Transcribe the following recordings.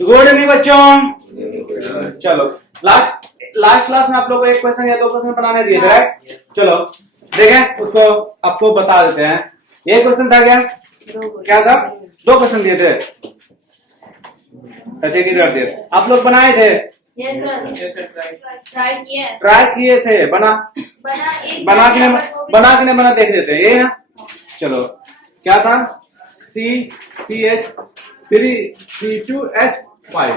Good evening बच्चों। चलो last class में आप लोगों को एक क्वेश्चन या दो क्वेश्चन बनाने दिए थे, राइट? चलो देखें उसको, आपको बता देते हैं। एक क्वेश्चन था क्या था? दो क्वेश्चन दिए थे, ऐसे की दिए थे, आप लोग बनाए थे? यस सर, ट्राई किए थे, बना के नहीं बना, देख लेते हैं, ये ना। चलो क्या था? CH3 C2H5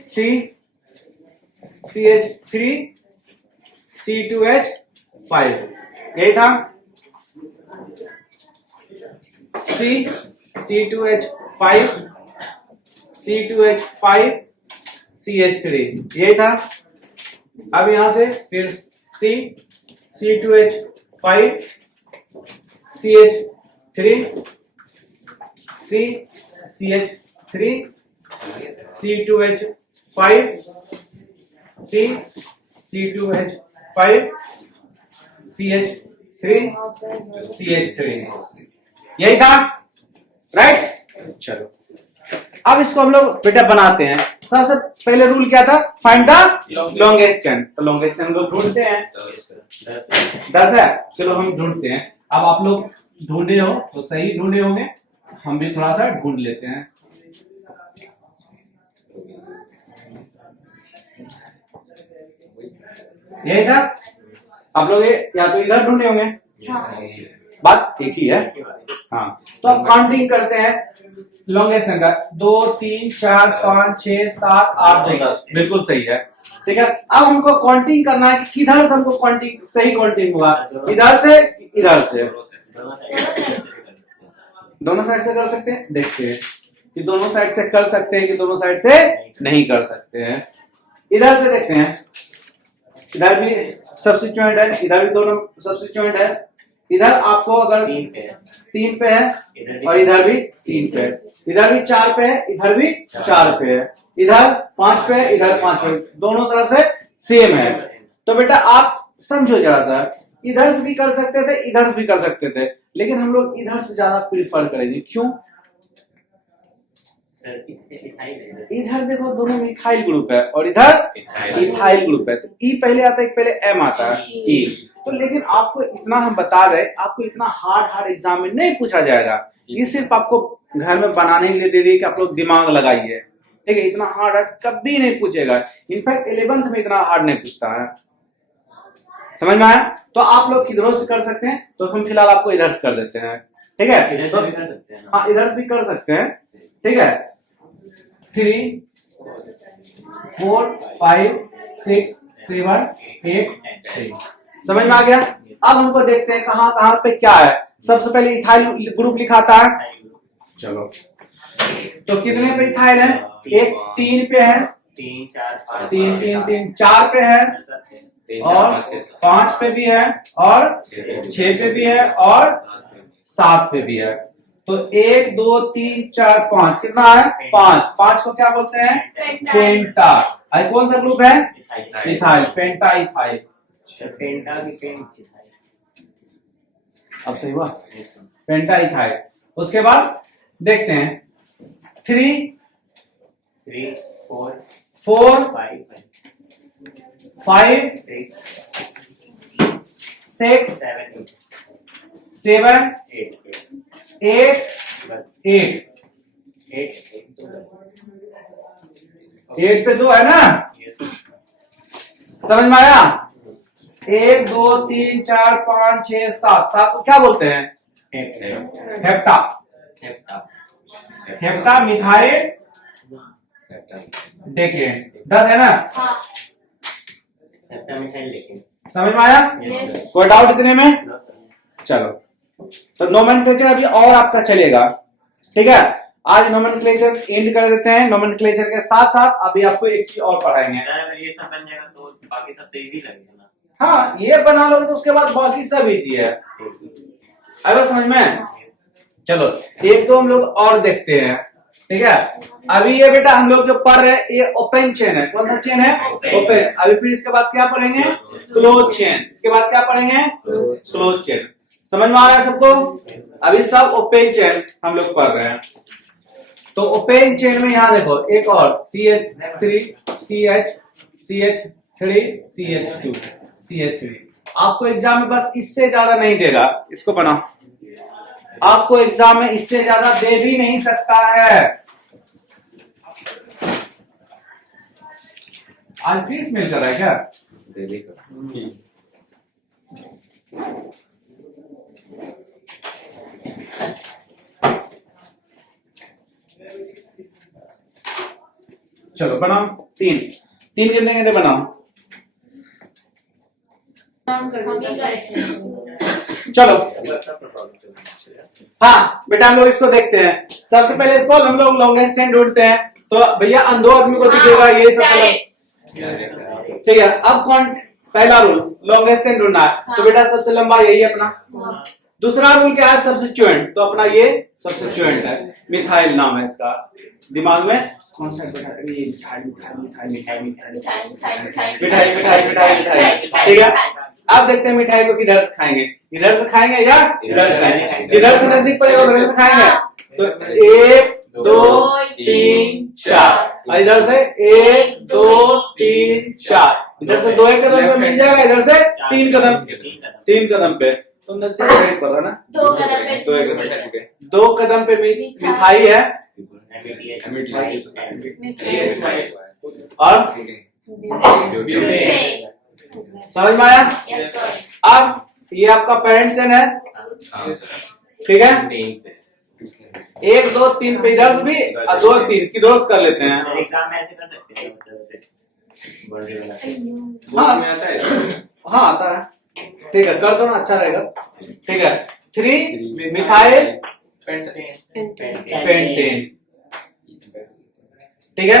CH3 C2H5 यही था। C2H5 C2H5 CH3 यही था। अब यहां से फिर C2H5 CH3 CH3 C2H5 C2H5 CH3 CH3 यही था, राइट? चलो अब इसको हम लोग बेटा बनाते हैं। सबसे पहले रूल क्या था? Find the longest chain. तो लॉन्गेस्ट चेन को ढूंढते हैं। 10 है, चलो हम ढूंढते हैं। अब आप लोग ढूंढे हो तो सही ढूंढे होंगे, हम भी थोड़ा सा ढूंढ लेते हैं। यही था। आप लोग या तो इधर ढूंढे होंगे, बात एक ही है। हाँ, तो अब काउंटिंग करते हैं लॉन्गेस्ट चेन का। 2 3 4 5 6 7 8 9 10 बिल्कुल सही है, ठीक है। अब हमको काउंटिंग करना है कि किधर से हमको काउंटिंग सही काउंटिंग हुआ, इधर से इधर से, दोनों साइड से कर सकते हैं। देखते हैं कि दोनों साइड से कर सकते हैं कि दोनों साइड से नहीं कर सकते हैं। इधर से देखते हैं, इधर भी सब्स्टिट्यूएंट है, इधर भी दोनों सब्स्टिट्यूएंट है। इधर आपको अगर 3 पे है और इधर भी 3 पे है, इधर भी 4 पे है, इधर भी 4 पे है, इधर 5 पे है, इधर 5 पे, दोनों तरफ से सेम है। तो बेटा आप समझो जरा सा, इधर से भी कर सकते थे, इधर से भी कर सकते थे, लेकिन हम लोग इधर से ज्यादा प्रीफर करेंगे। क्यों? इधर देखो दोनों में इथाइल ग्रुप है और इधर इथाइल ग्रुप है, तो ई पहले आता है, पहले एम आता है, ई। तो लेकिन आपको इतना हम बता रहे, आपको इतना हार्ड एग्जाम में नहीं पूछा जाएगा। ये सिर्फ आपको घर में बनाने के लिए दे दी कि आप लोग दिमाग लगाइए, ठीक है। इतना हार्ड कभी नहीं पूछेगा। इनफैक्ट 11th में इतना हार्ड नहीं पूछता है। समझ में आया? तो आप लोग किधरों से कर सकते हैं, तो हम फिलहाल आपको इधर से कर देते हैं, ठीक है। इधर से भी कर सकते हैं। हाँ, इधर से भी कर सकते हैं, ठीक है। 3 4 5 6 7 8 8 समझ में आ गया? अब हमको देखते हैं कहां कहां पे क्या है। सबसे पहले इथाइल ग्रुप लिखाता है। चलो तो कितने पे इथाइल है? एक 3 पे है, 3 4 5 3 3 3 4 पे है, और 5 पे भी है, और 6 पे भी है, और 7 पे भी है। तो 1 2 3 4 5 कितना है? 5 को क्या बोलते हैं? पेंटा। आई कौन सा ग्रुप है? इथाइल, पेंटा इथाइल। पेंटा की पेंट अब सही हुआ, पेंटा इथाइल। उसके बाद देखते हैं 3 4 5 6 7 8 8 पे 2 है ना? समझ में आया? 1 2 3 4 5 6 7 को क्या बोलते हैं? हेप्टा। Hepta methyl decane. 10 है ना? समझ में आया? कोई डाउट इतने में? चलो तो नोमेनक्लेचर अभी और आपका चलेगा, ठीक है। आज नोमेनक्लेचर एंड कर देते हैं। नोमेनक्लेचर के साथ साथ अभी आपको एक चीज और पढ़ाएंगे। अगर ये सब बन जाएगा तो बाकी सब तो इजी लगेगा ना। हाँ, ये बना लोगे तो उसके बाद बाकी सब इजी है। अगर समझ में? चलो एक दो हम लोग और देखते हैं, ठीक है। अभी ये बेटा हम लोग जो पढ़ रहे हैं ये ओपन चेन है। कौन सा चेन है? ओपन। अभी फिर इसके बाद क्या पढ़ेंगे? Close chain. इसके बाद क्या पढ़ेंगे? Close chain. समझ में आ रहा है सबको? अभी सब ओपेन चेन हम लोग पढ़ रहे हैं। तो ओपेन चेन में यहां देखो एक और CH3 CH3 CH2 CH3। आपको एग्जाम में बस इससे ज्यादा नहीं देगा, इसको बनाओ। आपको एग्जाम में इससे ज्यादा दे भी नहीं सकता है। आज भी स्मेल कर रहा है क्या? चलो बनाओ। तीन कितने बनाओ। चलो हाँ बेटा हम लोग इसको देखते हैं। सबसे पहले इसको हम लोग लॉन्गेस्ट चेन ढूंढते हैं। तो भैया दो आदमी को दिखेगा ये सबसे ठीक है। अब कौन पहला रूल लॉन्गेस्ट चेन ढूंढना है। तो बेटा सबसे लंबा यही है अपना। दूसरा रूल क्या है? सब्स्टिट्यूएंट। तो अपना ये सब्स्टिट्यूएंट है, मिथाइल नाम है इसका। दिमाग में कौन सा बेटा? ये मिठाई। ठीक है। अब देखते हैं मिठाई को किधर से खाएंगे, इधर से खाएंगे या इधर से खाएंगे? जिधर से नजदीक पड़ेगा उधर से खाएंगे। तो 1 2 3 4 और इधर से 1 2 3 4। इधर से 2 कदम पे मिल जाएगा, इधर से 3 कदम पे। तो नजदीक पड़ रहा ना, 2 कदम पे मिठाई है और समझ में आया? अब ये आपका पेरेंट्स है, ठीक है। 1 2 3 पे इधर से भी 2 3 की दोस्त कर लेते हैं। एग्जाम में ऐसे कर सकते हैं हाँ आता है। ठीक है कर दो ना, अच्छा रहेगा। ठीक है। 3 मिथाइल पेंटेन। ठीक है।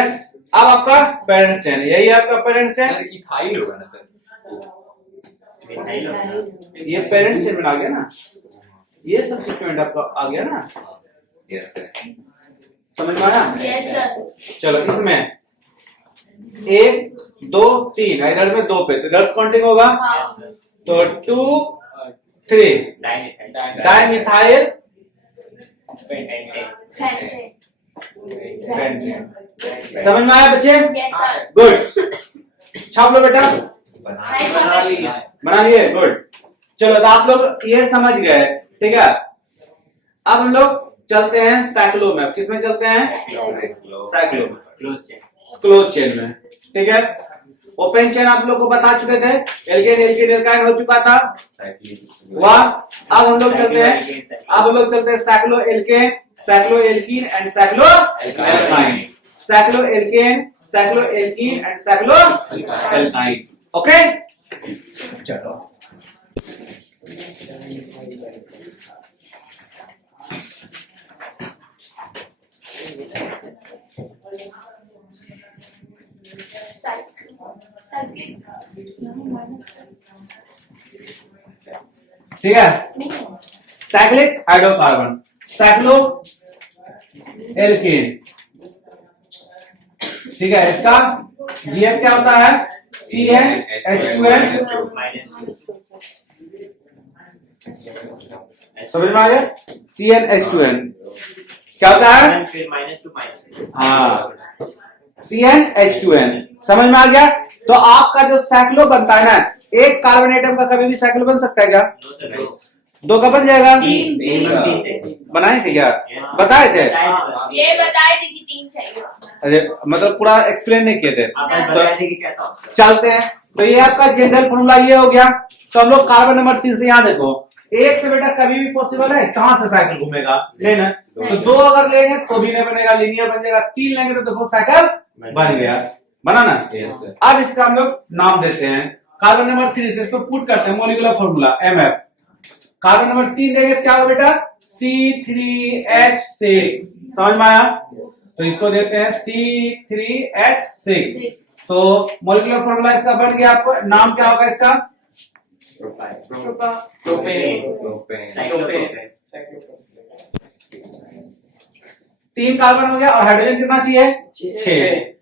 अब आपका पेरेंट्स चेन, यही आपका पेरेंट्स चेन। इथाइल होगा ना सर? ये पेरेंट्स चेन में आ गया ना, ये सब्स्टिट्यूएंट आपका आ गया ना। Yes sir. समझ में आया? Yes sir. चलो इसमें 1 2 3 इधर में 2 पे, तो इधर से काउंटिंग होगा। तो 2 3 डाइमिथाइल पेंटेन। समझ में आया बच्चे? गुड। छाप लो बेटा। बना लिए। गुड। चलो तो आप लोग ये समझ गए, ठीक है। अब हम लोग चलते हैं साइक्लो में। किसमें चलते हैं? साइक्लो में, क्लोज चेन में। ठीक है। ओपन चेन आप लोग को बता चुके थे, एल्केन एल्काइन हो चुका था वाह। अब हम लोग चलते हैं cycloalkane, cycloalkene and cycloalkyne. Cycloalkane, cycloalkene and cycloalkyne. Okay चलो ठीक है। Cyclic hydrocarbon, cycloalkane. ठीक है। इसका जीएफ क्या होता है? CnH2n। समझ में आ गया? CnH2n क्या होता है? हाँ CnH2n। समझ में आ गया? तो आपका जो साइक्लो बनता है ना, एक कार्बन एटम का कभी भी साइक्लो बन सकता है क्या? 2 का बन जाएगा। 3 बनाए थे क्या? बताए थे? ये बताए थे कि 3 चाहिए। अरे मतलब पूरा एक्सप्लेन नहीं किए थे। कैसा चलते हैं। तो ये आपका जनरल फॉर्मूला ये हो गया। तो हम लोग कार्बन नंबर 3 से यहाँ देखो, 1 से बेटा कभी भी पॉसिबल है, कहां से साइकिल घूमेगा? लेना। तो 2 अगर लेंगे तो भी नहीं बनेगा, लीनियर बन जाएगा। 3 लेंगे तो देखो साइकिल बन गया, बना ना। अब इसका हम लोग नाम देते हैं कार्बन नंबर 3 से, इसको पुट करते हैं molecular formula MF। Carbon number 3 देंगे क्या होगा बेटा? C3H6। समझ में आया? तो इसको देते हैं C3H6। तो मॉलिक्यूलर फॉर्मूला इसका बन गया। आपको नाम क्या होगा इसका? प्रोपेन। 3 कार्बन हो गया और हाइड्रोजन कितना चाहिए? 6।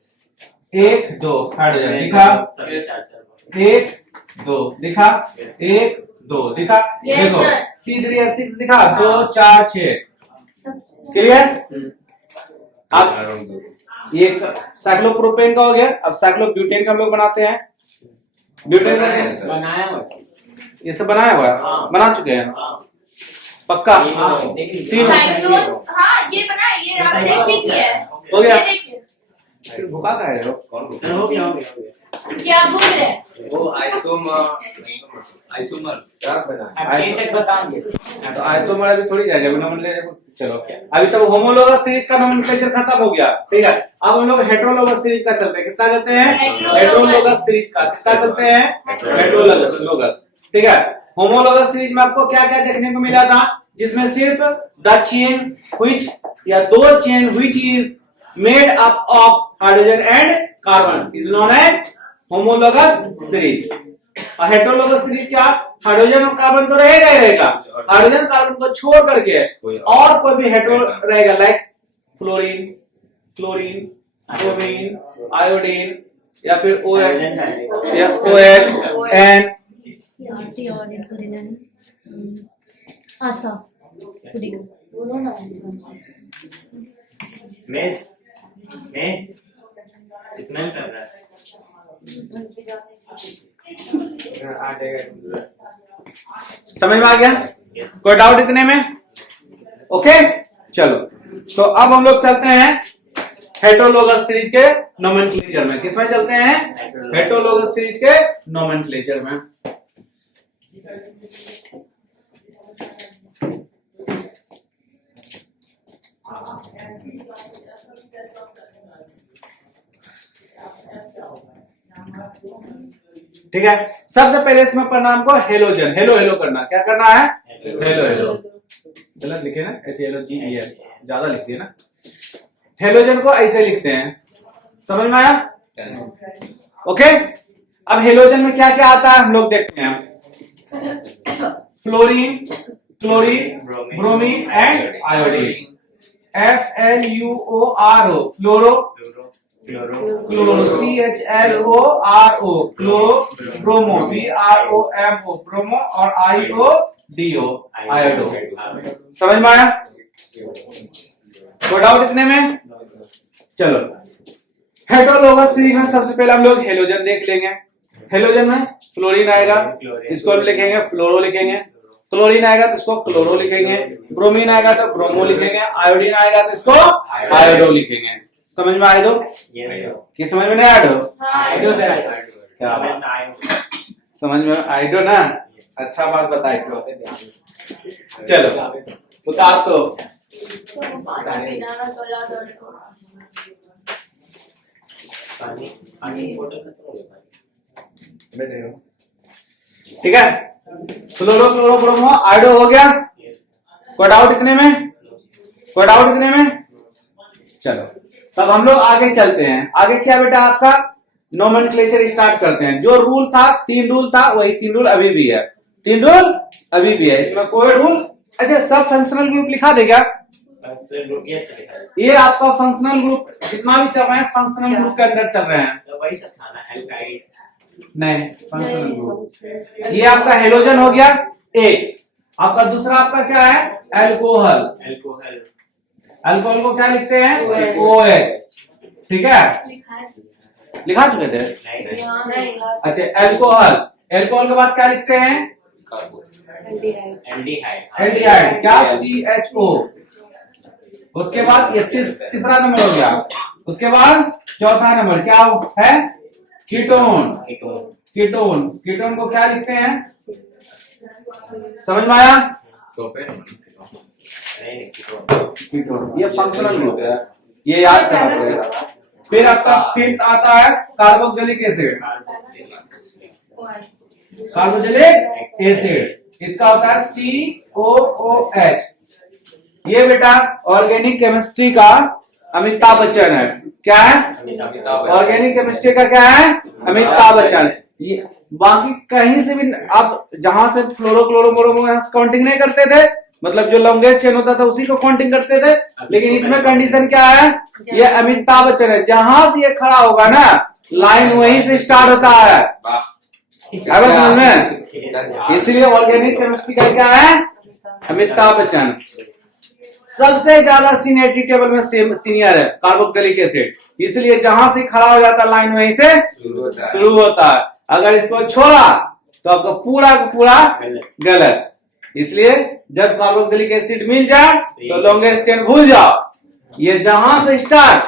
1 2 हाइड्रोजन दिखा, 1 2 दिखा, 1 2 दिखा। Yes, देखो sir. C3H6 दिखा 2 4 6 क्लियर। अब अराउंड 2 ये साइक्लोप्रोपेन का हो गया। अब साइक्लोब्यूटेन का हम लोग बनाते हैं। ब्यूटेन का क्या? बनाया हुआ ये सब बनाया हुआ है, हाँ। बना चुके हैं पक्का। तीन साइक्लोन हाँ ये बना है, ये आप देख भी किया है। हो गया। ये देखिए फिर भूखा का है वो? कौन को हो गया हो गया क्या आप भूल रहे हैं। वो आइसोमर क्या बना अब ये तक बता दिए तो आइसोमर अभी थोड़ी जाएगा चलो अभी तक होमोलोगस सीरीज का नोमेनक्लेचर खत्म हो गया, ठीक है। अब हम लोग हेटेरोलोगस सीरीज का चलते हैं। किसका चलते हैं? हेटेरोलोगस सीरीज का। किसका चलते हैं? हेटेरोलोगस, ठीक है। होमोलोगस सीरीज में आपको क्या क्या देखने को मिला था, जिसमें सिर्फ द चेन व्हिच या 2 chain which is made up of hydrogen and carbon is known as homologous series. Heterologous series क्या, हाइड्रोजन और कार्बन तो रहेगा ही रहेगा, हाइड्रोजन कार्बन को छोड़ करके और कोई भी हेटेरो रहेगा, लाइक फ्लोरीन, ब्रोमीन, आयोडीन या फिर OH या OH एन आरती और इनको देना है आस्था खुदी को मेस स्मेल कर रहा है समझ में आ गया? कोई डाउट इतने में? ओके चलो, तो अब हम लोग चलते हैं हेटेरोलोगस सीरीज के नोमेनक्लेचर में। किसमें चलते हैं? हेटेरोलोगस सीरीज के नोमेनक्लेचर में। ठीक है, सबसे पहले इसमें परिणाम को हेलोजन, हेलो हेलो करना। क्या करना है? Hello hello. गलत लिखे ना, HLOGEN ज्यादा लिखते हैं ना। हेलोजन को ऐसे लिखते हैं, समझ में आया? ओके, अब हेलोजन में क्या क्या आता है हम लोग देखते हैं। Fluorine, chlorine, bromine and iodine. FLUORO fluoro, chloro, CHLORO chloro, bromo, BROMO bromo और IODO आयोडो। समझ में आया? कोई डाउट इतने में? चलो, हेटेरोलोगस सीरीज में सबसे पहले हम लोग हेलोजन देख लेंगे। हेलोजन में फ्लोरीन आएगा, इसको हम लिखेंगे फ्लोरो लिखेंगे। क्लोरीन आएगा तो इसको क्लोरो लिखेंगे। ब्रोमीन आएगा तो ब्रोमो लिखेंगे। आयोडीन आएगा तो इसको आयोडो लिखेंगे। समझ में आए दो? कि समझ में नहीं आए दो? आइडियो से क्या समझ में आए दो ना? अच्छा बात बताए क्यों। चलो उतार तो पानी पीना ना तो याद रखो। पानी बोतल ठीक है। फ्लोरो, क्लोरो, ब्रोमो, आयोडो हो गया। कोई डाउट इतने में? कोई डाउट इतने में? चलो तब हम लोग आगे चलते हैं। आगे क्या बेटा आपका नोमेनक्लेचर स्टार्ट करते हैं। जो रूल था, 3 रूल था, वही 3 रूल अभी भी है। 3 रूल अभी भी है, इसमें कोई रूल। अच्छा, सब फंक्शनल ग्रुप लिखा देगा। ये आपका फंक्शनल ग्रुप जितना भी चल रहे हैं, फंक्शनल ग्रुप के अंदर चल रहे हैं। वही सब खाना एल्काइड नहीं, फंक्शनल ग्रुप। ये आपका हेलोजन हो गया एक। आपका दूसरा आपका क्या है? एल्कोहल। अल्कोहल को क्या लिखते हैं? OH। ठीक है, लिखा चुके थे। अच्छा, एल्कोहल। एल्कोहल के बाद क्या लिखते हैं? एल्डिहाइड। क्या? CHO। उसके बाद ये तीसरा नंबर हो गया। उसके बाद चौथा नंबर क्या है? कीटोन। कीटोन को क्या लिखते हैं? समझ में आया? कीटोन। ये फंक्शनल ग्रुप है, ये याद करना पड़ेगा। फिर आपका फिफ्थ आता है कार्बोक्सिलिक एसिड। कार्बोक्सिलिक एसिड इसका होता है COOH। ये बेटा ऑर्गेनिक केमिस्ट्री का अमिताभ बच्चन है। क्या है? ऑर्गेनिक केमिस्ट्री का क्या है? अमिताभ बच्चन। ये बाकी कहीं से भी आप जहां से फ्लोरो, क्लोरो, ब्रोमो काउंटिंग नहीं करते थे, मतलब जो लॉन्गेस्ट चेन होता था उसी को काउंटिंग करते थे। लेकिन इसमें कंडीशन क्या है? ये अमिताभ बच्चन है। जहां से ये खड़ा होगा ना, लाइन वहीं से स्टार्ट होता है। अब समझ में? इसलिए ऑर्गेनिक केमिस्ट्री का क्या है? अमिताभ बच्चन सबसे ज्यादा सीनियरिटी टेबल में सीनियर है कार्बोक्सिलिक एसिड, इसलिए जहां से खड़ा हो जाता लाइन वहीं से शुरू होता है। अगर इसको छोड़ा तो आपका पूरा का पूरा गलत। इसलिए जब कार्बोक्सिलिक एसिड मिल जाए तो लॉन्गेस्ट चेन भूल जाओ, ये जहां से स्टार्ट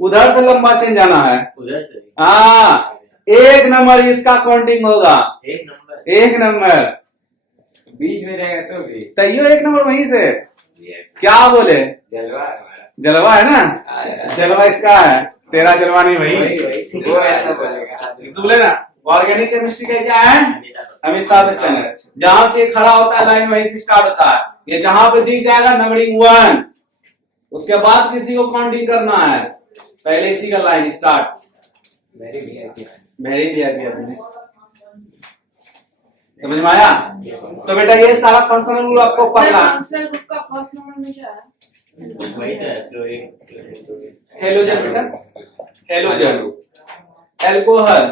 उधर से लंबा चेन जाना है। उधर से हाँ, एक नंबर इसका काउंटिंग होगा, एक नंबर बीच में रहेगा तो भी तैयो एक नंबर वहीं से। क्या बोले? जलवा है हमारा। जलवा है ना, जलवा इसका है, तेरा जलवा नहीं भाई। वो ऐसा बोलेगा। इसको बोले ना ऑर्गेनिक केमिस्ट्री का क्या है? अमिताभ बच्चन है। जहां से खड़ा होता है लाइन वहीं से स्टार्ट होता है। ये जहां पे दिख जाएगा नंबरिंग 1, उसके बाद किसी को काउंटिंग करना है, पहले इसी का लाइन स्टार्ट। वेरी वीआईपी अपने समझ में आया? तो बेटा ये सारा फंक्शनल रूल आपको पढ़ना है। फंक्शनल ग्रुप का फर्स्ट नंबर में क्या है? वही तो है क्लोरीन। हेलोजन बेटा, halogen, alcohol,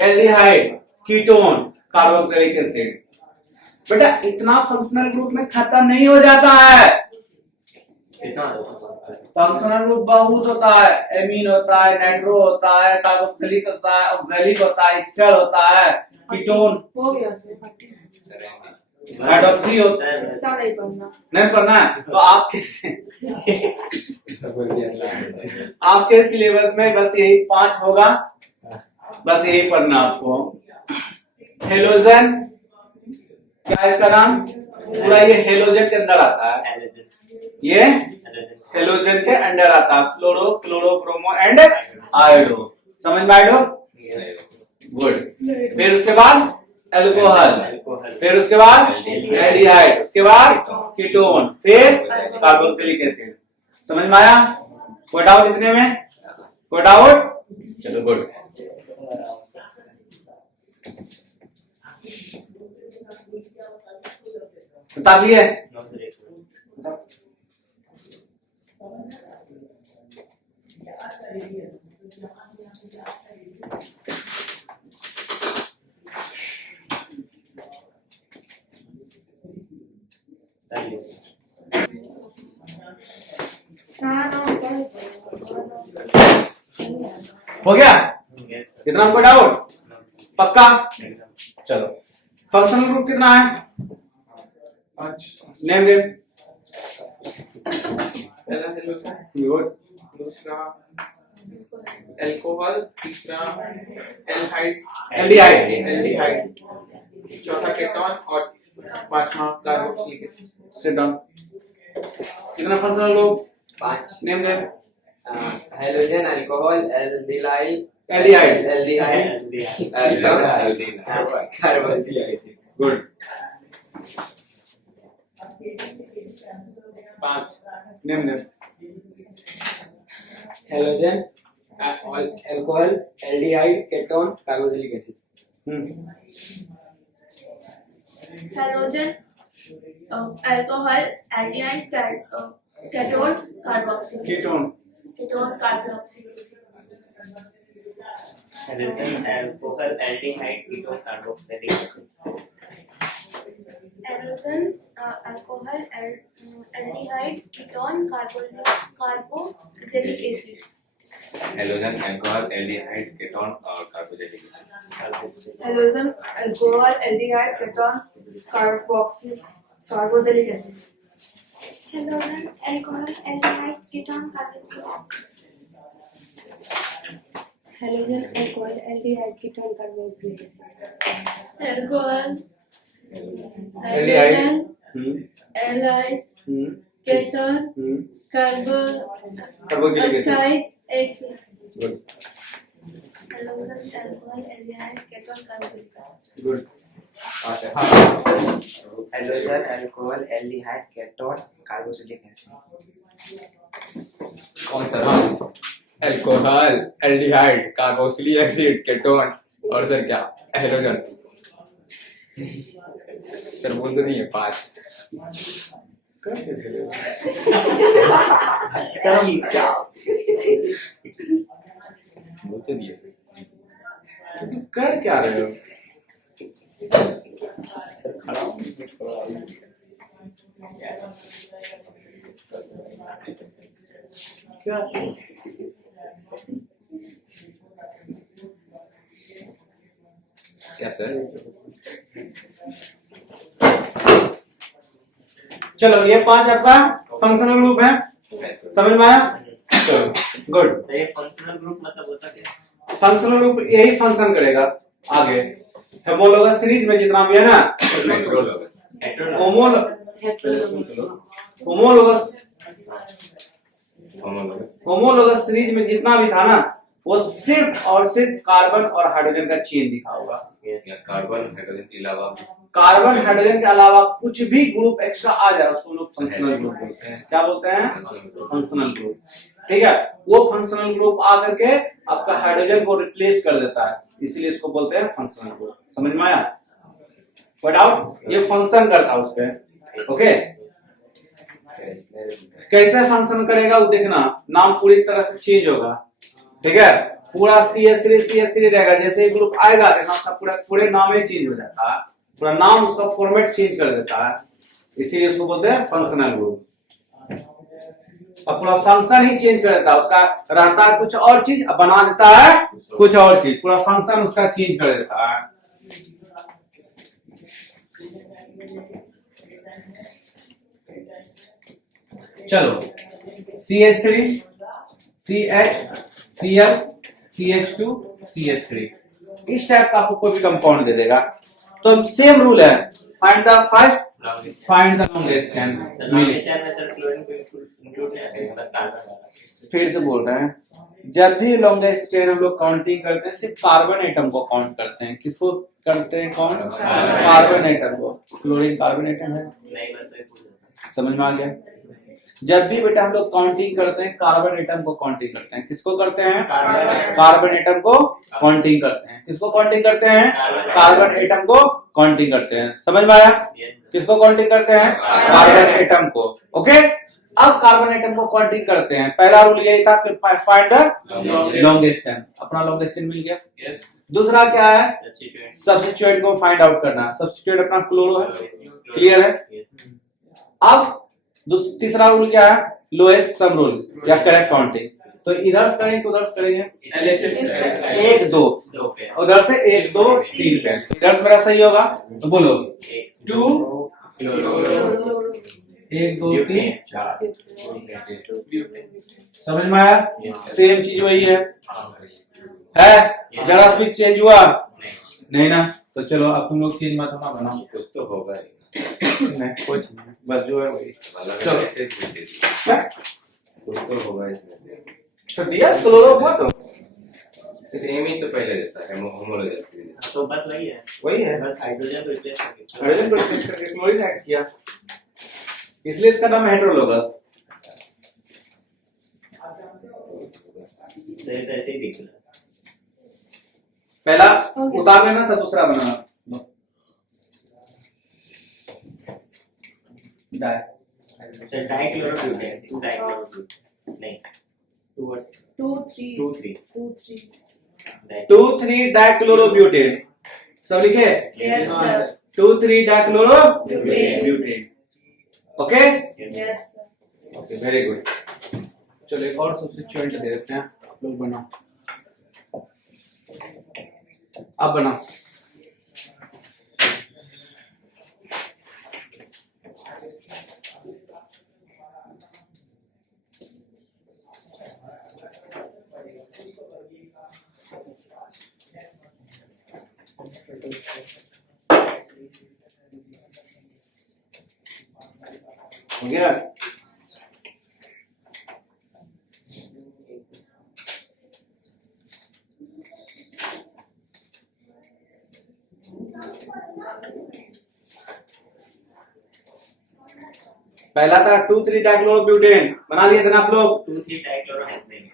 aldehyde, ketone, carboxylic acid. बेटा इतना फंक्शनल ग्रुप में खत्म नहीं हो जाता है। कितना फंक्शनल ग्रुप बहुत होता है, एमीन होता है, नाइट्रो होता है, कार्बोक्सिलिक होता है, ऑक्सैलिक होता है, एस्टर होता है, कीटोन, हो गया सर। हाइड्रोक्सी होता है। ऐसा नहीं पढ़ना। नहीं पढ़ना है तो आपके सिलेबस में बस यही 5 होगा, बस यही पढ़ना आपको। हेलोजन, क्या इसका नाम पूरा? ये हेलोजन के अंदर आता है, ये हेलोजन के अंदर आता है। फ्लोरो, क्लोरो, ब्रोमो एंड आयोडो। समझ में आयोडो? गुड। फिर उसके बाद एल्कोहल, फिर उसके बाद एल्डिहाइड, उसके बाद कीटोन, फिर कार्बोक्सिलिक एसिड। समझ में आया? कोई डाउट इतने में? कोई डाउट? चलो गुड। बता दिए? हो गया? इतना हमको डाउट? पक्का? चलो फंक्शनल ग्रुप कितना है? Name them. पहला हेलोजन, गुड। दूसरा एल्कोहल, तीसरा एल्हाइड, एल्डिहाइड, चौथा केटोन और पांचवा कार्बोक्सिलिक एसिड। Sit down. कितना functional group? 5 name them. Halogen, alcohol, aldehyde, carboxylic acid. Good. 5 name them. Halogen, alcohol, aldehyde, ketone, carboxylic acid. Halogen, alcohol, aldehyde, ketone, carboxylic ketone, ketone, carboxylic halogen, alcohol, aldehyde, ketone, carboxylic acid. Halogen, alcohol, aldehyde, ketone, carboxylic acid. Halogen, alcohol, aldehyde, ketone और carboxylic acid. Halogen, alcohol, aldehyde, ketone, carboxylic acid. Halogen, alcohol, aldehyde, ketone, carboxylic acid. Halogen, alcohol, aldehyde, ketone, carboxylic acid. Alcohol, aldehyde, aldehyde, ketone, carboxylic acid. Acid. Good. Halogen, alcohol, aldehyde, ketone, carboxylic acid. Good. Halogen, alcohol, aldehyde, ketone, carboxylic acid. कौन सा? Alcohol, aldehyde, carboxylic acid, ketone और sir क्या? Halogen. Sir बोल तो नहीं है 5। बोल तो दिए सर। कर क्या रहे हो? क्या क्या सर? चलो ये 5 आपका फंक्शनल ग्रुप है, समझ में आया? चलो गुड। तो ये फंक्शनल ग्रुप मतलब होता क्या? फंक्शनल ग्रुप यही फंक्शन करेगा आगे। होमोलोगस सीरीज में जितना भी है ना, हेटेरोलॉगस होमोलोगस होमोलोगस सीरीज में जितना भी था ना, वो सिर्फ और सिर्फ कार्बन और हाइड्रोजन का चेन दिखा होगा। कार्बन हाइड्रोजन के अलावा कार्बन हाइड्रोजन के अलावा कुछ भी ग्रुप एक्स्ट्रा आ जाए उसको लोग फंक्शनल ग्रुप बोलते हैं। क्या बोलते हैं? Functional group. ठीक है, वो फंक्शनल ग्रुप आकर के आपका हाइड्रोजन को रिप्लेस कर देता है, इसीलिए इसको बोलते हैं फंक्शनल ग्रुप। समझ में आया? कोई डाउट? ये फंक्शन करता है उस पे। ओके, कैसे फंक्शन करेगा वो देखना, नाम पूरी तरह से चेंज होगा। ठीक है, पूरा CH3 रहेगा, जैसे ग्रुप आएगा देखना उसका पूरे नाम ही चेंज हो जाता है, पूरा नाम उसका फॉर्मेट चेंज कर देता है, इसीलिए उसको बोलते हैं फंक्शनल ग्रुप। अब पूरा फंक्शन ही चेंज कर देता है, उसका रहता है कुछ और चीज, अब बना देता है कुछ और चीज, पूरा फंक्शन उसका चेंज कर देता है। चलो CH3 CH Cl CH2 CH3 इस टाइप का आपको कोई भी कंपाउंड दे देगा, तो सेम रूल है, find the first, find the longest chain. Nomination में सर क्लोरीन को इंक्लूड नहीं करेंगे, बस कार्बन वाला। फिर से बोल रहे हैं, जब भी लॉन्गेस्ट चेन हम लोग काउंटिंग करते हैं सिर्फ कार्बन एटम को काउंट करते हैं। किसको करते हैं काउंट? कार्बन एटम को। क्लोरीन कार्बन एटम है, नहीं बस वही पूछ रहा था। समझ में आ गया? जब भी बेटा हम लोग काउंटिंग करते हैं कार्बन एटम को काउंटिंग करते हैं। किसको करते हैं? कार्बन एटम को काउंटिंग करते हैं। किसको काउंटिंग करते हैं? कार्बन एटम को काउंटिंग करते हैं। समझ में आया? Yes sir. किसको काउंटिंग करते हैं? कार्बन एटम को। ओके, अब कार्बन एटम को काउंटिंग करते हैं। पहला रूल यही था कि फाइंड द लॉन्गेस्ट चेन। अपना लॉन्गेस्ट चेन मिल गया। दूसरा क्या है? सब्स्टिट्यूएंट। सब्स्टिट्यूएंट को फाइंड आउट करना। सब्स्टिट्यूएंट अपना क्लोरो है, क्लियर है? अब तीसरा रूल क्या है? लोएस्ट सम रूल या करेक्ट काउंटिंग। तो इधर से करेंगे उधर से करेंगे, 1 2 दो पे उधर से 1 2 3 पे, इधर से मेरा सही होगा तो बोलो 2 1 2 3 4। समझ में आया? सेम चीज वही है जरा भी चेंज हुआ नहीं ना? तो चलो अब तुम लोग चेंज मत होना, बनाओ कुछ तो होगा ही। नहीं कुछ नहीं, बस जो है वही। चलो क्या कुछ तो होगा इसमें। तो दिया क्लोरो हुआ तो सेम ही तो पहले जैसा है, होमोलोगस। तो बस वही है, वही है, बस हाइड्रोजन को रिप्लेस करके हाइड्रोजन को रिप्लेस करके क्लोरीन ऐड किया, इसलिए इसका नाम है हेटेरोलोगस। तो ये तो ऐसे ही दिख रहा है। पहला उतार लेना था, दूसरा बनाना। डाई सर डाइक्लोरोब्यूटेन, 2 डाइक्लोरोब्यूटेन नहीं 2 और 2 3 2 3 2 3 2 3 डाइक्लोरोब्यूटेन। सब लिखे? Yes sir 2 3 dichlorobutane. Okay yes sir okay, very good. चलो एक और सब्स्टिट्यूएंट दे देते हैं, आप लोग बनाओ। अब बनाओ। हो गया? पहला था 2 3 डाइक्लोरोब्यूटेन, बना लिए थे ना आप लोग? 2 3 डाइक्लोरोहेक्सेन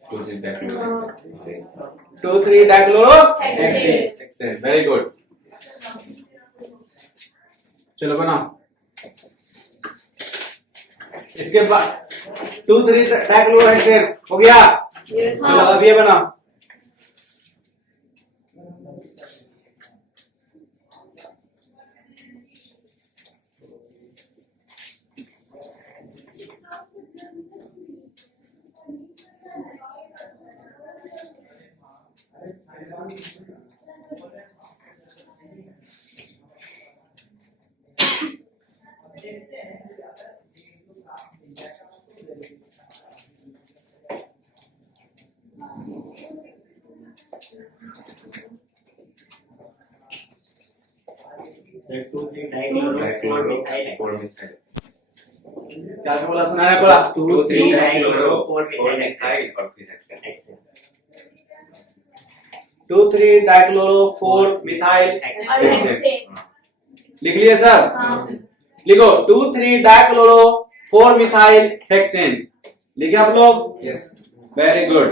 2 3 डाइक्लोरोहेक्सेन। 2 3 डाइक्लोरोहेक्सेन, वेरी गुड। चलो बनाओ। इसके बाद 2 3 डाइक्लोरोहेक्सेन हो गया। यस चलो अब ये बनाओ। Sir, 2,3 dichloro 4 methyl क्या बोला, सुनाया बोला? 2,3 dichloro 4 methyl मिथाइल और फिर हेक्सेन। hexane. 2,3 डाइक्लोरो 4 मिथाइल अरे हेक्सेन। सेम लिख लिए सर? हाँ लिखो 2,3 डाइक्लोरो 4 मिथाइल हेक्सेन। लिखे आप लोग? Yes very good.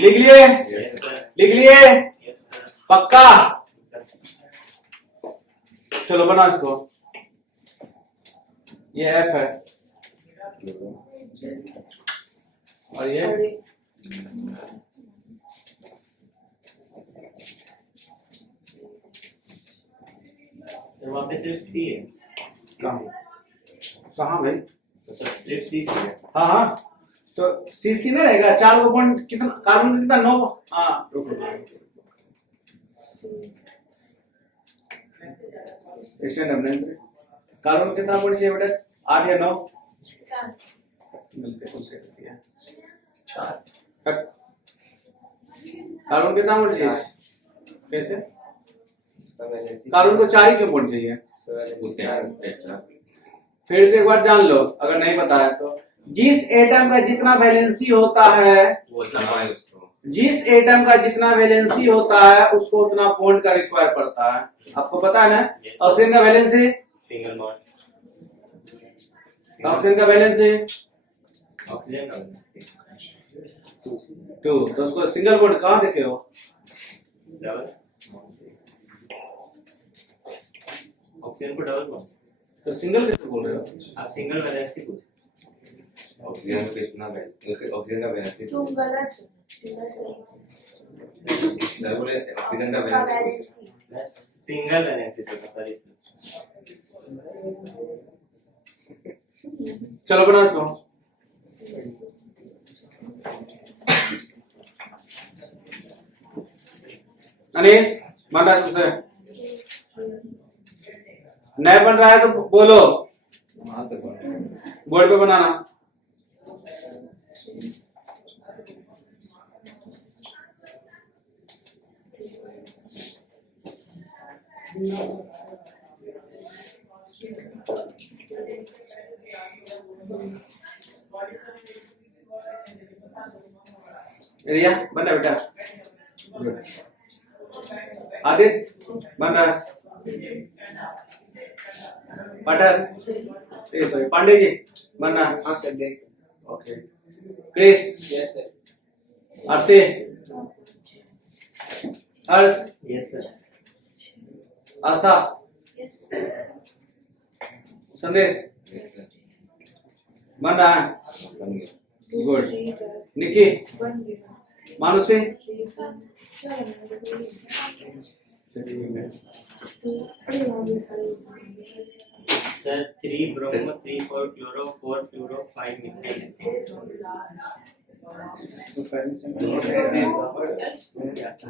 लिख लिए? Yes, sir. लिख लिए? Yes, sir. पक्का? चलो बनाओ इसको। ये F है और ये सर वहाँ पे सिर्फ C है। कहाँ? कहाँ भाई? तो सर सिर्फ C है। हाँ हाँ, तो सीसी नहीं रहेगा। 4 को बॉन्ड कितना, कार्बन का कितना? 9। हाँ कार्बन कितना बॉन्ड चाहिए बेटा? 8 या 9? मिलते कुछ कार्बन कितना बॉन्ड चाहिए? कैसे? कार्बन को 4 ही क्यों बॉन्ड चाहिए? फिर से एक बार जान लो अगर नहीं पता है तो। जिस एटम का जितना वैलेंसी होता है, वो उतना उसको जिस एटम का जितना वैलेंसी होता है उसको उतना बॉन्ड का रिक्वायर पड़ता है। आपको पता है ना? ऑक्सीजन का वैलेंसी, सिंगल बॉन्ड ऑक्सीजन का वैलेंसी ऑक्सीजन का 2, तो उसको सिंगल बॉन्ड कहाँ देखे हो? डबल ऑक्सीजन को डबल बॉन्ड। तो सिंगल किसको बोल रहे हो? आप सिंगल वैलेंसी पूछ। ऑक्सीजन को कितना ऑक्सीजन का वैलेंसी तुम गलत सिंगल सही सर बोले ऑक्सीजन का वैलेंसी मैं सिंगल वैलेंसी से सॉरी। चलो बना इसको। अनीस बन रहा है तुझसे? नहीं बन रहा है तो बोलो, वहां से बोर्ड पे बनाना। रिया बन रहा है बेटा? गुड। आदित्य बन रहा है? पटर सॉरी पांडे जी बन रहा है? हाँ सर देख। Okay. Chris? Yes sir. Aarti? Harsh? Yes sir. Aastha? Yes Sandesh yes sir बन रहा है? बन गया गुड। निकी? बन गया Manushi? Sir 3 bromo 3 4 chloro 4 fluoro 5 methyl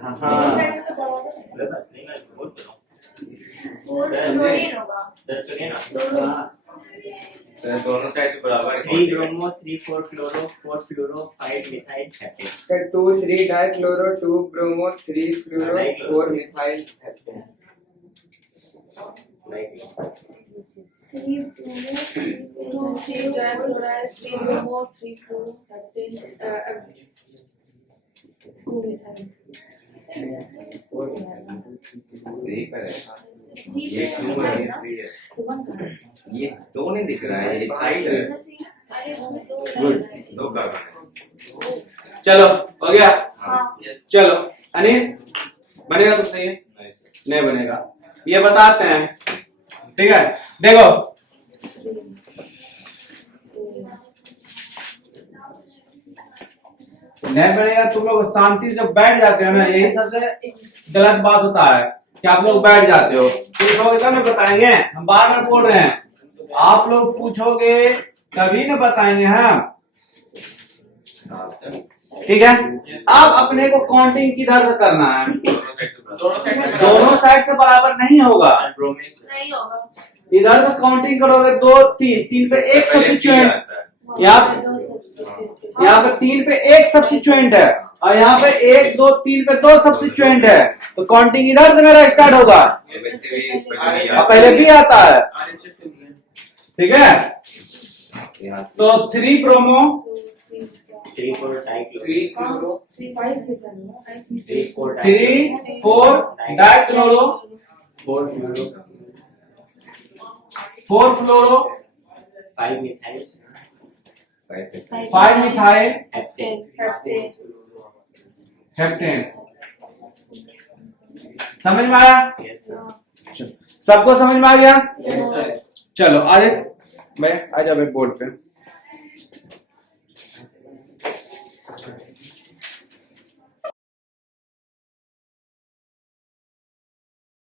हाँ नहीं मैं बोल रहा हूँ। फोर क्लोरीन होगा। सर सुनिए ना। सर दोनों साइड से बराबर 3 bromo 3 4 chloro 4 fluoro 5 methyl heptane. Sir 2,3 dichloro 2 bromo 3 फ्लोरो 4 methyl heptane. Three bromo, 2, 3 dichloride, 3 bromo, 3 fluoro, 2 methyl. यही पर है ये 2 है ये 3 है तो बन गया। ये 2 नहीं दिख रहा है ये 5 है अरे इसमें दो गुड। 2 कार्बन है चलो हो गया। हाँ चलो अनीस बनेगा तुमसे? ये नहीं बनेगा, ये बताते हैं। ठीक है देखो नहीं बनेगा। तुम लोग शांति से बैठ जाते हो ना, यही सबसे गलत बात होता है कि आप लोग बैठ जाते हो। ठीक होगा तब ना बताएंगे, हम बार बार बोल रहे हैं। आप लोग पूछोगे तभी ना बताएंगे। हाँ ठीक है। अब अपने को काउंटिंग किधर से करना है, दोनों साइड से दोनों साइड से बराबर नहीं होगा। सर ब्रोमीन नहीं होगा। इधर से काउंटिंग करोगे 2 3 3 पे एक सब्स्टिट्यूएंट, यहाँ यहाँ पे 3 पे एक सब्स्टिट्यूएंट है और यहाँ पे 1 2 3 पे 2 सब्स्टिट्यूएंट है, तो काउंटिंग इधर से मेरा स्टार्ट होगा। अब पहले भी आता है, RHS से लिया। ठीक है। तो 3 ब्रोमो 3 4 डाइक्लोरो 3 क्लोरो 3 5 लिखा है ना 3 4 3 4 डाइक्लोरो 4 फ्लोरो 4 fluoro 5 methyl 5 methyl heptane heptane. समझ में आया? यस सर सबको समझ में आ गया? Yes sir. चलो आगे भाई आ जाओ बोर्ड पे।